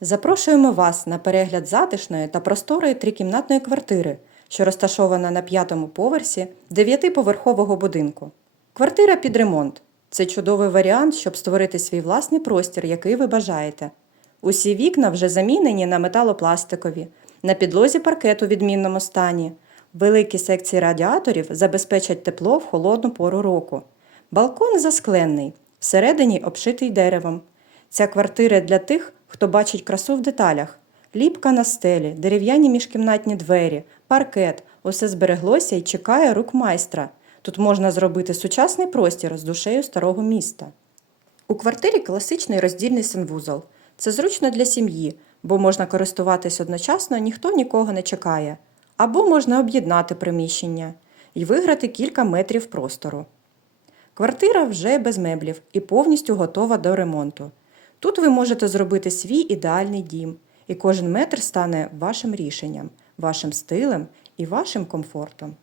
Запрошуємо вас на перегляд затишної та просторої трикімнатної квартири, що розташована на п'ятому поверсі дев'ятиповерхового будинку. Квартира під ремонт це чудовий варіант, щоб створити свій власний простір, який ви бажаєте. Усі вікна вже замінені на металопластикові, на підлозі паркет у відмінному стані. Великі секції радіаторів забезпечать тепло в холодну пору року. Балкон заскленний, всередині обшитий деревом. Ця квартира для тих, хто бачить красу в деталях. Ліпка на стелі, дерев'яні міжкімнатні двері, паркет усе збереглося і чекає рук майстра. Тут можна зробити сучасний простір з душею старого міста. У квартирі класичний роздільний санвузол. Це зручно для сім'ї, бо можна користуватись одночасно, ніхто нікого не чекає. Або можна об'єднати приміщення і виграти кілька метрів простору. Квартира вже без меблів і повністю готова до ремонту. Тут ви можете зробити свій ідеальний дім, і кожен метр стане вашим рішенням, вашим стилем і вашим комфортом.